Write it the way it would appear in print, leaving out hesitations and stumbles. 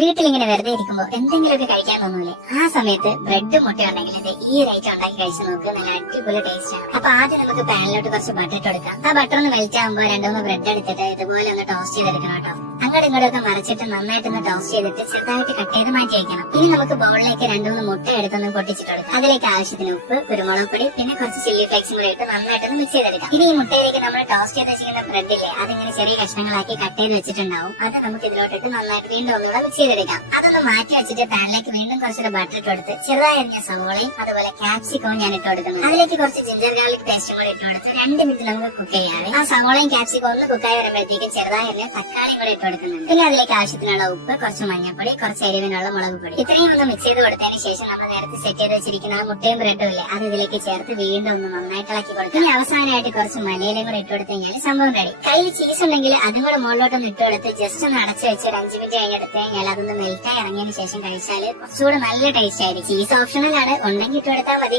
വീട്ടിലിങ്ങനെ വെറുതെ ഇരിക്കുമ്പോൾ എന്തെങ്കിലുമൊക്കെ കഴിക്കാൻ തോന്നൂലേ? ആ സമയത്ത് ബ്രെഡ് മുട്ട ഉണ്ടെങ്കിൽ ഇത് ഈ ഒരു ഐറ്റം ഉണ്ടാക്കി കഴിച്ചു നോക്ക്. നല്ല അടിപൊളി ടേസ്റ്റ് ആണ്. അപ്പൊ ആദ്യം നമുക്ക് പാനിലോട്ട് കുറച്ച് ബട്ടർ ഇട്ട് കൊടുക്കാം. ആ ബട്ടർ ഒന്ന് മെൽറ്റ് ആകുമ്പോൾ 2-3 ബ്രെഡ് എടുത്തിട്ട് ഇതുപോലെ ഒന്ന് ടോസ്റ്റ് ചെയ്തെടുക്കണം കേട്ടോ. അങ്ങോട്ടും ഇങ്ങോട്ടൊക്കെ മറിച്ചിട്ട് നന്നായിട്ടൊന്ന് ടോസ്റ്റ് ചെയ്തിട്ട് ചെറുതായിട്ട് കട്ട് ചെയ്ത് മാറ്റി വയ്ക്കണം. ഇനി നമുക്ക് ബൗളിലേക്ക് 2-3 മുട്ട എടുത്തൊന്ന് പൊട്ടിച്ചിട്ട് കൊടുക്കാം. അതിലേക്ക് ആവശ്യത്തിന് ഉപ്പ്, കുരുമുളക് പൊടി, പിന്നെ കുറച്ച് ചില്ലി ഫ്ലേക്സും കൂടി ഇട്ട് നന്നായിട്ടൊന്ന് മിക്സ് ചെയ്തെടുക്കാം. ഇനി ഈ മുട്ടയിലേക്ക് നമ്മൾ ടോസ്റ്റ് ചെയ്ത് വെച്ചിരിക്കുന്ന ബ്രെഡ് ഇല്ലേ, അതിങ്ങനെ ചെറിയ കഷ്ണങ്ങളാക്കി കട്ട് ചെയ്ത് വെച്ചിട്ടുണ്ടാവും. അത് നമുക്ക് ഇതിലോട്ടിട്ട് നന്നായിട്ട് വീണ്ടും ഒന്നുകൂടെ മിക്സ് ചെയ്തെടുക്കാം. അതൊന്ന് മാറ്റി വെച്ചിട്ട് പാനിലേക്ക് വീണ്ടും കുറച്ചൊരു ബട്ടർ ഇട്ട് കൊടുത്ത് ചെറുതായി അരിഞ്ഞ സവോളയും അതുപോലെ ക്യാപ്സിക്കവും ഞാൻ ഇട്ട് കൊടുക്കുന്നത്. അതിലേക്ക് കുറച്ച് ജിഞ്ചർ ഗാർലിക് പേസ്റ്റും കൂടി ഇട്ട് കൊടുത്ത് 2 മിനിറ്റ് നമുക്ക് കുക്ക് ചെയ്യാവേ. ആ സവോളയും ക്യാപ്സിക്കവും ഒന്ന് കുക്കായി വരുമ്പോഴത്തേക്കും ചെറുതായി അരിഞ്ഞ തക്കാളിയും കൂടി ഇട്ട് കൊടുക്കുന്നുണ്ട്. പിന്നെ അതിലേക്ക് ആവശ്യത്തിനുള്ള ഉപ്പ്, കുറച്ച് മഞ്ഞൾപ്പൊടി, കുറച്ച് എരിവിനുള്ള മുളക് പൊടി, ഇത്രയും ഒന്ന് മിക്സ് ചെയ്ത് കൊടുത്തതിന് ശേഷം നമ്മൾ നേരത്തെ സെറ്റ് ചെയ്ത് വെച്ചിരിക്കുന്ന ആ മുട്ടയും ബ്രെഡും ഇല്ലേ, അത് ഇതിലേക്ക് ചേർത്ത് വീണ്ടും ഒന്ന് നന്നായിട്ട് ഇളക്കി കൊടുക്കും. ഇനി അവസാനമായിട്ട് കുറച്ച് മലയിലും കൂടെ ഇട്ട് കൊടുത്തു കഴിഞ്ഞാൽ സംഭവം റെഡി. കയ്യിൽ ചീസ് ഉണ്ടെങ്കിൽ അതും കൂടെ മുകളിലോട്ടൊന്ന് ഇട്ട് കൊടുത്ത് ജസ്റ്റ് ഒന്ന് അടച്ചു വെച്ച് ഒരു 5 മിനിറ്റ് കഴിഞ്ഞെടുത്ത് കഴിഞ്ഞാൽ അതൊന്ന് മെൽറ്റായി ഇറങ്ങിയതിന് ശേഷം കഴിച്ചാൽ കുറച്ചുകൂടെ നല്ല ടേസ്റ്റ് ആയിരിക്കും. ചീസ് ഓപ്ഷണലാണ്, ഉണ്ടെങ്കിൽ ഇട്ട് കൊടുത്താൽ മതി.